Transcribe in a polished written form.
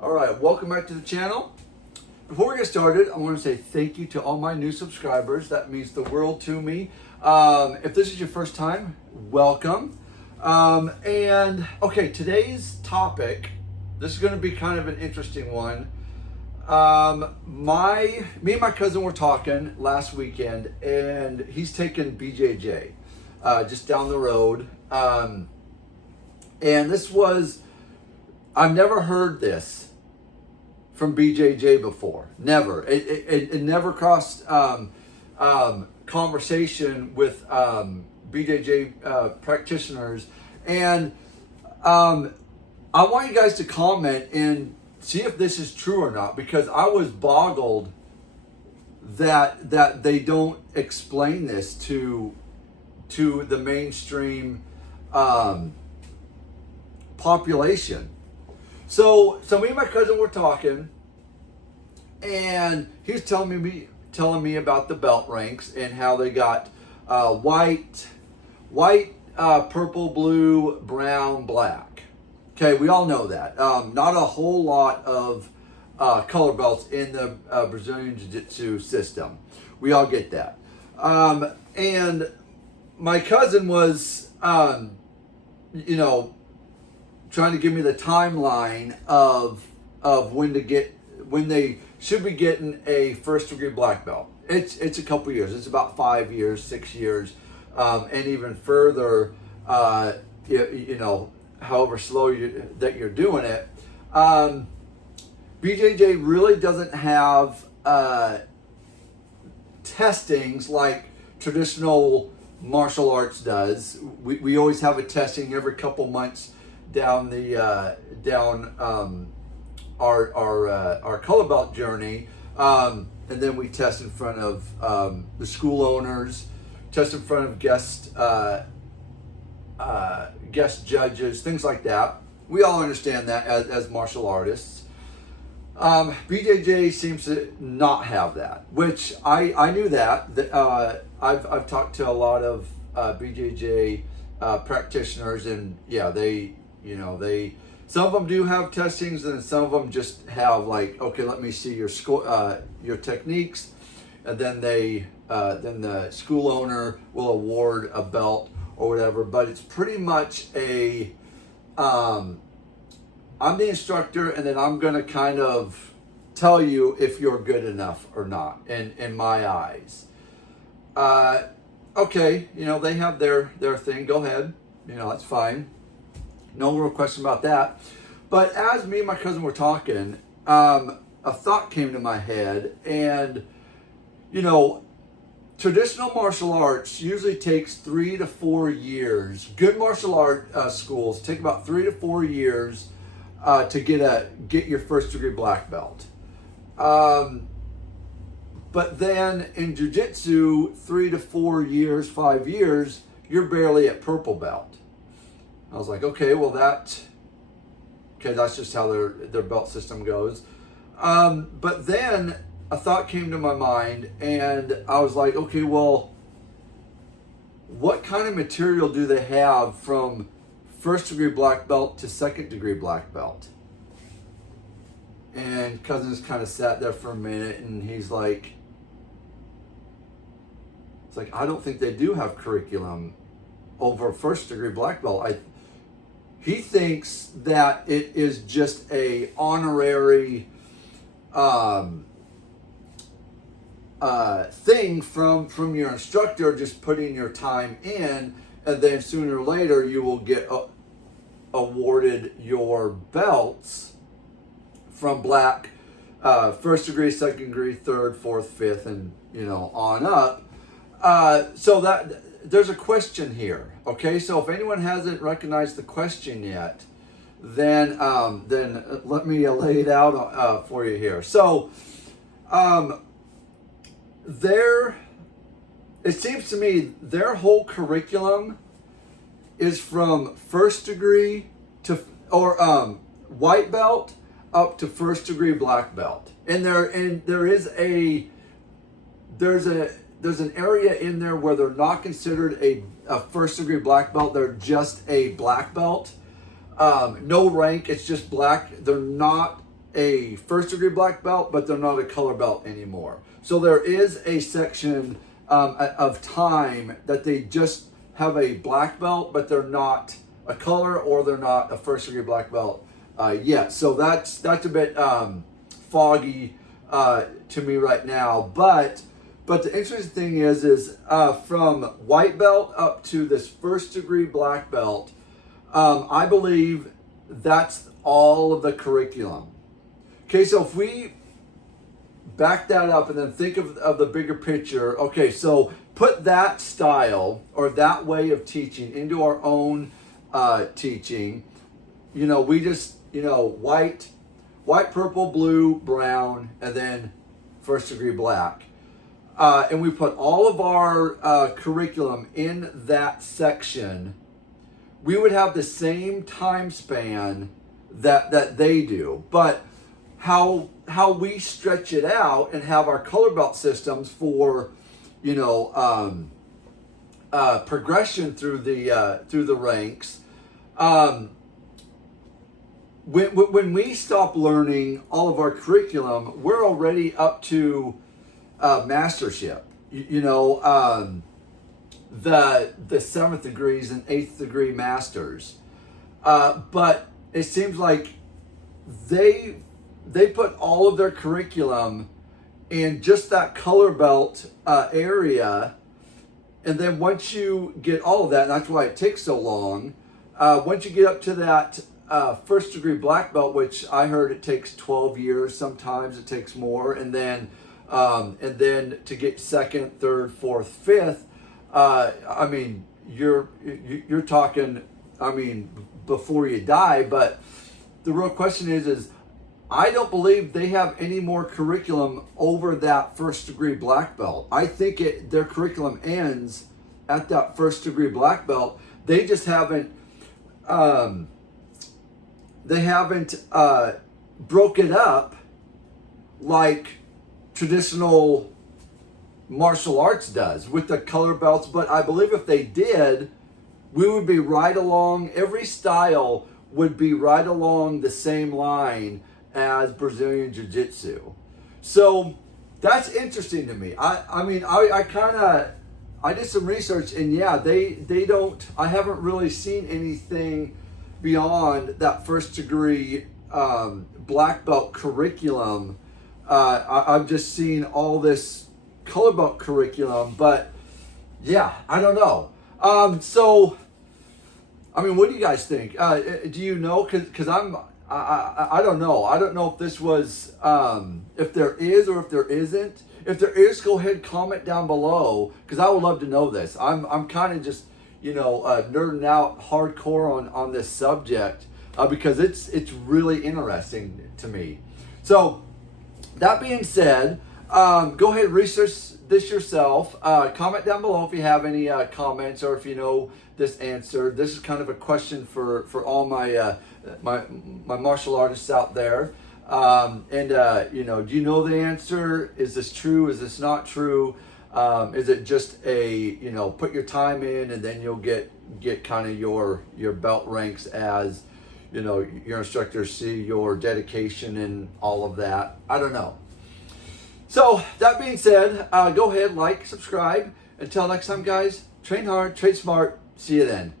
All right, welcome back to the channel. Before we get started, I want to say thank you to all my new subscribers. That means the world to me. If this is your first time, welcome. And okay, today's topic, this is going to be kind of an interesting one. Me and my cousin were talking last weekend, and he's taking BJJ just down the road. And this was, I've never heard this from BJJ before. Never. It never crossed conversation with BJJ practitioners. And I want you guys to comment and see if this is true or not, because I was boggled that they don't explain this to the mainstream population. So me and my cousin were talking, and he was telling me about the belt ranks and how they got white, purple, blue, brown, black. Okay, we all know that. Not a whole lot of color belts in the Brazilian Jiu-Jitsu system. We all get that. And my cousin was, trying to give me the timeline of when they should be getting a first degree black belt. It's a couple years. It's about 5 years, 6 years, and even further. However slow that you're doing it. BJJ really doesn't have testings like traditional martial arts does. We always have a testing every couple months down our color belt journey, and then we test in front of the school owners, test in front of guest judges, things like that. We all understand that as martial artists. BJJ seems to not have that, which I knew that. I've talked to a lot of BJJ practitioners, and yeah, they some of them do have testings, and some of them just have like, okay, let me see your your techniques, and then then the school owner will award a belt or whatever. But it's pretty much I'm the instructor, and then I'm gonna kind of tell you if you're good enough or not in my eyes. Okay, they have their thing. Go ahead, that's fine. No real question about that. But as me and my cousin were talking, a thought came to my head, and traditional martial arts usually takes 3 to 4 years. Good martial art schools take about 3 to 4 years to get your first degree black belt. But then in jiu-jitsu, 3 to 4 years, 5 years, you're barely at purple belt. I was like, okay, well that's just how their belt system goes. But then a thought came to my mind, and I was like, okay, well, what kind of material do they have from first degree black belt to second degree black belt? And cousin just kind of sat there for a minute, and he's like, I don't think they do have curriculum over first degree black belt. He thinks that it is just a honorary thing from your instructor, just putting your time in, and then sooner or later you will get awarded your belts from black, first degree, second degree, third, fourth, fifth, and on up. So that there's a question here. Okay, so if anyone hasn't recognized the question yet, then let me lay it out for you here. So it seems to me their whole curriculum is from first degree to white belt up to first degree black belt, and there's an area in there where they're not considered a first degree black belt. They're just a black belt. No rank, it's just black. They're not a first degree black belt, but they're not a color belt anymore. So there is a section of time that they just have a black belt, but they're not a color or they're not a first degree black belt yet. So that's a bit foggy to me right now. But the interesting thing is from white belt up to this first degree black belt, I believe that's all of the curriculum. Okay, so if we back that up and then think of the bigger picture, okay, so put that style or that way of teaching into our own teaching. You know, we just, you know, white, purple, blue, brown, and then first degree black. And we put all of our curriculum in that section, we would have the same time span that they do. But how we stretch it out and have our color belt systems for, you know, progression through the ranks. When we stop learning all of our curriculum, we're already up to mastership. You know, the 7th degrees and 8th degree masters. But it seems like they put all of their curriculum in just that color belt area. And then once you get all of that, and that's why it takes so long, once you get up to that first degree black belt, which I heard it takes 12 years, sometimes it takes more, and then to get second, third, fourth, fifth, I mean, you're talking, I mean, before you die. But the real question is I don't believe they have any more curriculum over that first degree black belt. I think their curriculum ends at that first degree black belt. They just haven't broke it up like traditional martial arts does with the color belts. But I believe if they did, we would be right along, every style would be right along the same line as Brazilian Jiu-Jitsu. So that's interesting to me. I did some research, and yeah, they don't, I haven't really seen anything beyond that first degree black belt curriculum. I've just seen all this color belt curriculum, but yeah, I don't know. So, I mean, what do you guys think? Do you know? Because I don't know. I don't know if this was, if there is or if there isn't. If there is, go ahead and comment down below, because I would love to know this. I'm kind of just, you know, nerding out hardcore on this subject because it's really interesting to me. So that being said, go ahead and research this yourself. Comment down below if you have any comments or if you know this answer. This is kind of a question for all my my martial artists out there. You know, do you know the answer? Is this true? Is this not true? Is it just a, you know, put your time in and then you'll get kind of your belt ranks as, you know, your instructors see your dedication and all of that? I don't know. So that being said, go ahead, like, subscribe. Until next time, guys, train hard, train smart. See you then.